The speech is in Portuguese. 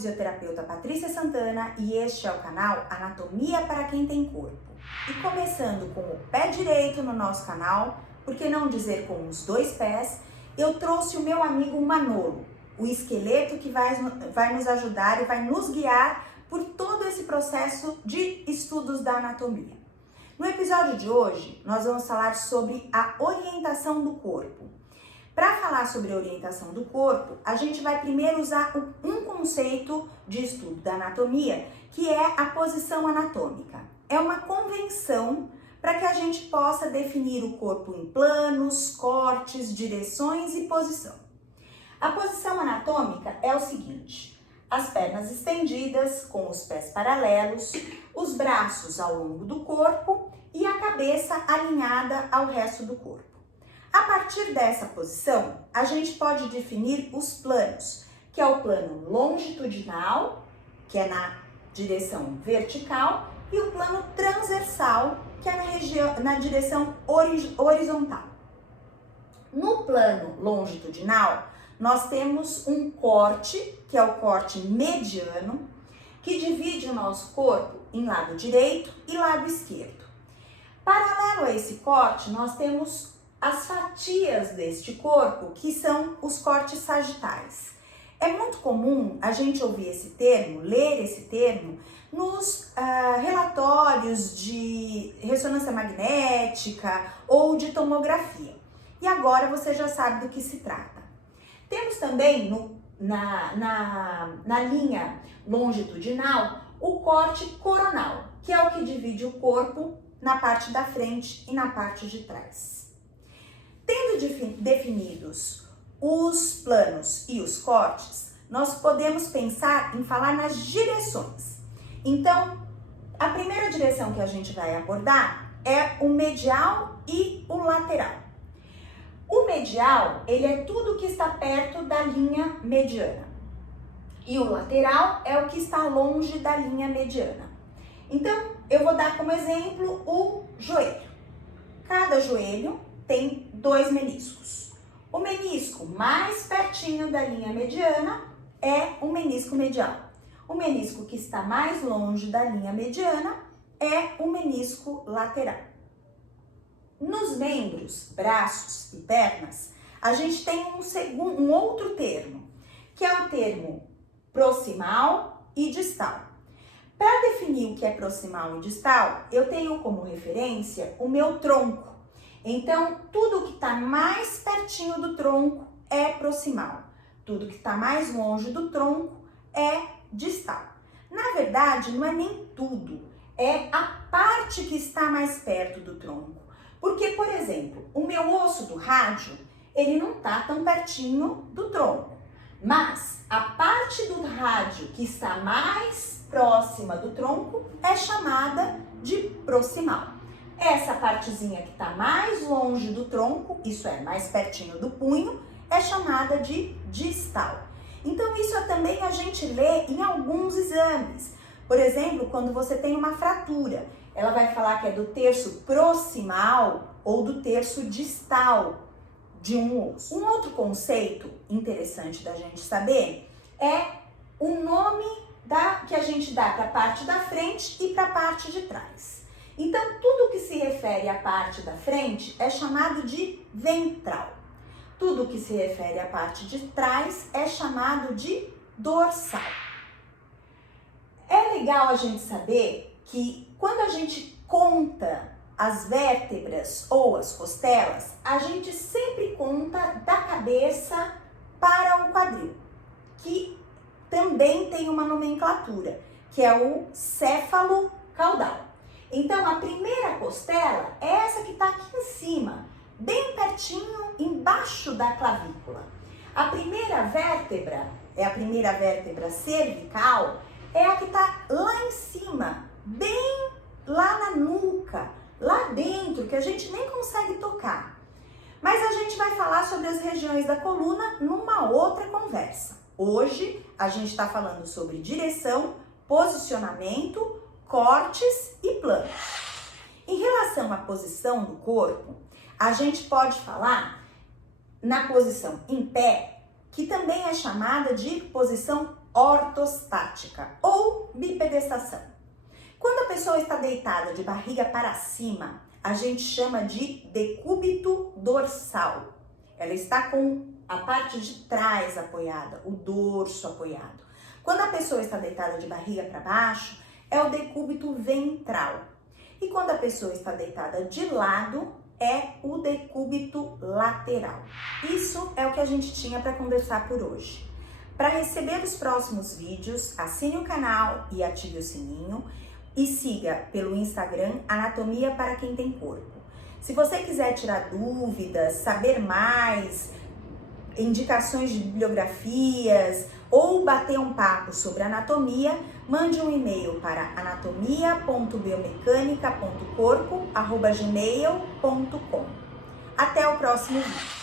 fisioterapeuta Patrícia Santana e este é o canal Anatomia para quem tem corpo. E começando com o pé direito no nosso canal, por que não dizer com os dois pés, eu trouxe o meu amigo Manolo, o esqueleto que vai nos ajudar e vai nos guiar por todo esse processo de estudos da anatomia. No episódio de hoje, nós vamos falar sobre a orientação do corpo. Para falar sobre a orientação do corpo, a gente vai primeiro usar um conceito de estudo da anatomia, que é a posição anatômica. É uma convenção para que a gente possa definir o corpo em planos, cortes, direções e posição. A posição anatômica é o seguinte: as pernas estendidas, com os pés paralelos, os braços ao longo do corpo e a cabeça alinhada ao resto do corpo. A partir dessa posição, a gente pode definir os planos, que é o plano longitudinal, que é na direção vertical, e o plano transversal, que é na direção horizontal. No plano longitudinal, nós temos um corte, que é o corte mediano, que divide o nosso corpo em lado direito e lado esquerdo. Paralelo a esse corte, nós temos as fatias deste corpo, que são os cortes sagitais. É muito comum a gente ouvir esse termo, ler esse termo, nos relatórios de ressonância magnética ou de tomografia. E agora você já sabe do que se trata. Temos também na linha longitudinal o corte coronal, que é o que divide o corpo na parte da frente e na parte de trás. Tendo definidos os planos e os cortes, nós podemos pensar em falar nas direções. Então, a primeira direção que a gente vai abordar é o medial e o lateral. O medial, ele é tudo que está perto da linha mediana. E o lateral é o que está longe da linha mediana. Então, eu vou dar como exemplo o joelho. Cada joelho tem dois meniscos. O menisco mais pertinho da linha mediana é o menisco medial. O menisco que está mais longe da linha mediana é o menisco lateral. Nos membros, braços e pernas, a gente tem um outro termo, que é o termo proximal e distal. Para definir o que é proximal e distal, eu tenho como referência o meu tronco. Então, tudo que está mais pertinho do tronco é proximal. Tudo que está mais longe do tronco é distal. Na verdade, não é nem tudo, é a parte que está mais perto do tronco. Porque, por exemplo, o meu osso do rádio, ele não está tão pertinho do tronco. Mas a parte do rádio que está mais próxima do tronco é chamada de proximal. Essa partezinha que está mais longe do tronco, isso é, mais pertinho do punho, é chamada de distal. Então, isso também a gente lê em alguns exames. Por exemplo, quando você tem uma fratura, ela vai falar que é do terço proximal ou do terço distal de um osso. Um outro conceito interessante da gente saber é o nome que a gente dá para a parte da frente e para a parte de trás. Então, tudo que se refere à parte da frente é chamado de ventral. Tudo que se refere à parte de trás é chamado de dorsal. É legal a gente saber que quando a gente conta as vértebras ou as costelas, a gente sempre conta da cabeça para o quadril, que também tem uma nomenclatura, que é o céfalo caudal. Então, a primeira costela é essa que está aqui em cima, bem pertinho, embaixo da clavícula. A primeira vértebra, é a primeira vértebra cervical, é a que está lá em cima, bem lá na nuca, lá dentro, que a gente nem consegue tocar. Mas a gente vai falar sobre as regiões da coluna numa outra conversa. Hoje, a gente está falando sobre direção, posicionamento, cortes e planos. Em relação à posição do corpo, a gente pode falar na posição em pé, que também é chamada de posição ortostática ou bipedestação. Quando a pessoa está deitada de barriga para cima, a gente chama de decúbito dorsal. Ela está com a parte de trás apoiada, o dorso apoiado. Quando a pessoa está deitada de barriga para baixo, é o decúbito ventral. E quando a pessoa está deitada de lado, é o decúbito lateral. Isso é o que a gente tinha para conversar por hoje. Para receber os próximos vídeos, assine o canal e ative o sininho e siga pelo Instagram Anatomia para quem tem corpo. Se você quiser tirar dúvidas, saber mais, indicações de bibliografias ou bater um papo sobre anatomia, mande um e-mail para anatomia.biomecanica.corpo@gmail.com. Até o próximo vídeo.